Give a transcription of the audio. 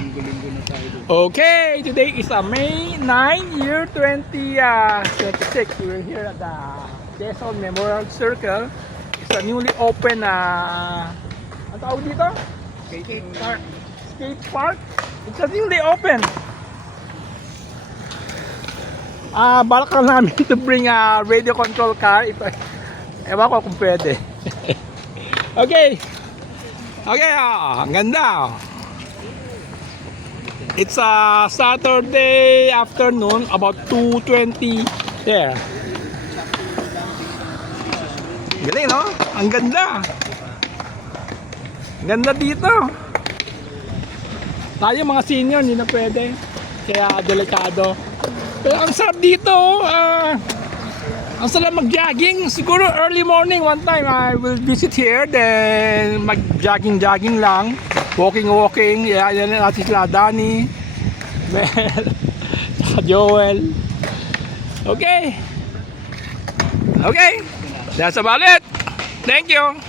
Linggo-linggo na tayo doon. Okay, today is May 9, year 2026. We're here at the Quezon Memorial Circle. It's a newly open ano tawag dito? Skate park. Skate park. It's a newly open. Balak lang namin to bring a radio control car. Ito, ewan ko kung pwede. Okay. Okay, ang ganda. It's a Saturday afternoon, about 2:20 there. Galing, no? Ang ganda. Ganda dito. Tayo mga senior, hindi na pwede. Kaya delikado. Pero ang sarap dito. Ang sarap mag-jogging. Siguro early morning one time I will visit here. Then mag-jogging lang. Walking. Yan natin sila Danny, Mel, Joel. Okay. That's about it. Thank you.